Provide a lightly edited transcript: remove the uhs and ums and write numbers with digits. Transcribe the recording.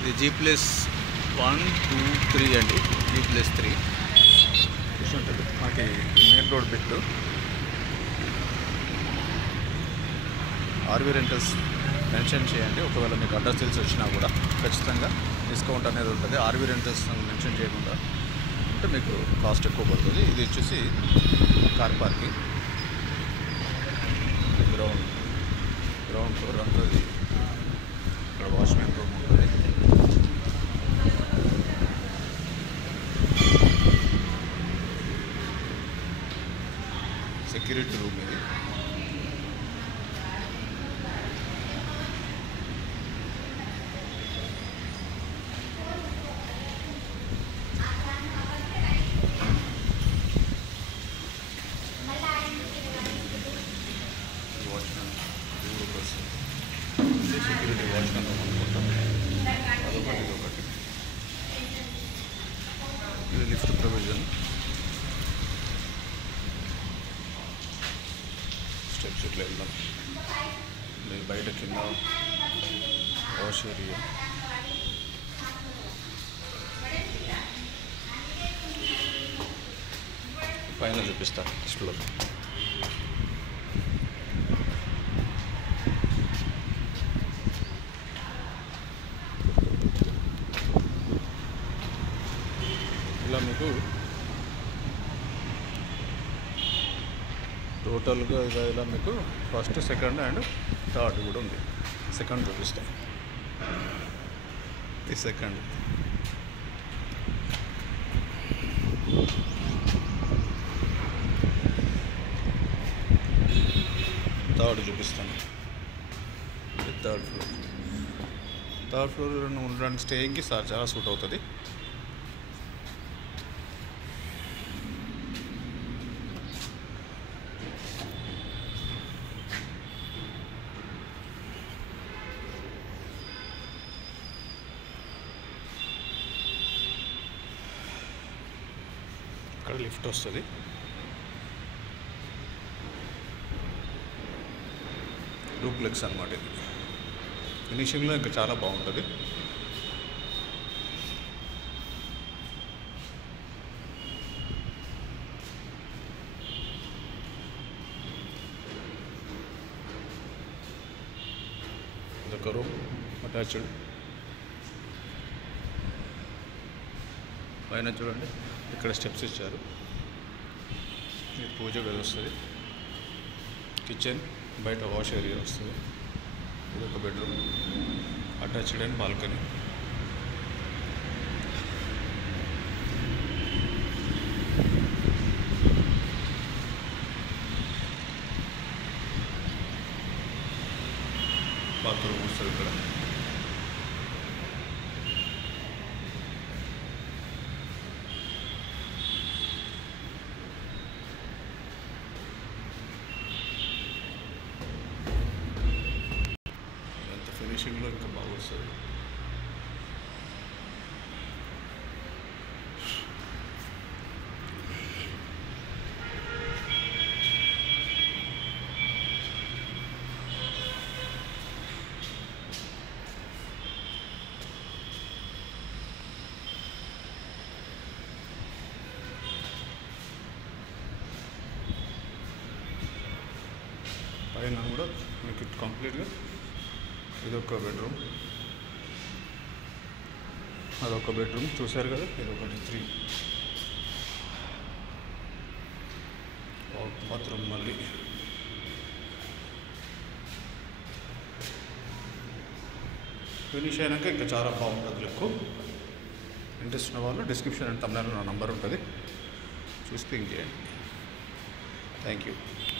ఇది G+1, 2, 3 అండి. G+3 చూసుంటుంది మనకి main road bit. RV rentals mention చేయండి. ఒకవేళ మీకు అడ్రస్ తెలిసి వచ్చినా కూడా ఖచ్చితంగా డిస్కౌంట్ అనేది ఉంటుంది. ఆర్వీ రెంటల్స్ మెన్షన్ చేయకుండా అంటే మీకు కాస్ట్ ఎక్కువ పడుతుంది. ఇది వచ్చేసి కార్ పార్కింగ్, గ్రౌండ్ ఫ్లోర్ అంతా ఇక్కడ వాచ్మెన్ రూమ్ ఉంటుంది. సెక్యూరిటీ రూమ్ ఇది. సెక్యూరిటీ వాచ్మెన్ రూమ్ అనుకుంటాం. అదొకటి. ఇది లిఫ్ట్ ప్రొవిజన్. స్టెప్స్ ఇట్లా వెళ్దాం. నేను బయట కింద వాష్ ఏరియా. పైన చూపిస్తా ఫస్ట్ ఫ్లోర్. ఇలా మీకు టోటల్గా ఇలా మీకు ఫస్ట్, సెకండ్ అండ్ థర్డ్ కూడా ఉంది. సెకండ్ చూపిస్తాం. ఈ సెకండ్ థర్డ్ చూపిస్తాను. థర్డ్ ఫ్లోర్ ఉండడానికి స్టేయింగ్కి చాలా సూట్ అవుతుంది. ఇక్కడ లిఫ్ట్ వస్తుంది. డూప్లెక్స్ అన్నమాట ఇది. ఫినిషింగ్లో ఇంకా చాలా బాగుంటుంది. ఇదొక రూమ్ అటాచ్డ్. పైన చూడండి, ఇక్కడ స్టెప్స్ ఇచ్చారు. ఇది పూజ గది వస్తుంది. కిచెన్, బయట వాష్ ఏరియా వస్తుంది. ఇది ఒక bedroom, attached and balcony. Bathroom వస్తుంది ఇక్కడ. ఫినిషింగ్లో ఇంకా బాగా వస్తుంది. పైన కూడా మీకు కంప్లీట్గా ఇదొక బెడ్రూమ్, అదొక బెడ్రూమ్ చూశారు కదా. ఇదొకటి 3 బాత్రూమ్. మళ్ళీ ఫినిష్ అయినాక ఇంకా చాలా బాగుంటుంది లుక్. ఇంట్రెస్ట్ ఉన్న వాళ్ళు డిస్క్రిప్షన్ అండ్ తమిళనాడు నా నంబర్ ఉంటుంది, చూసి పింక్ చేయండి. Thank you.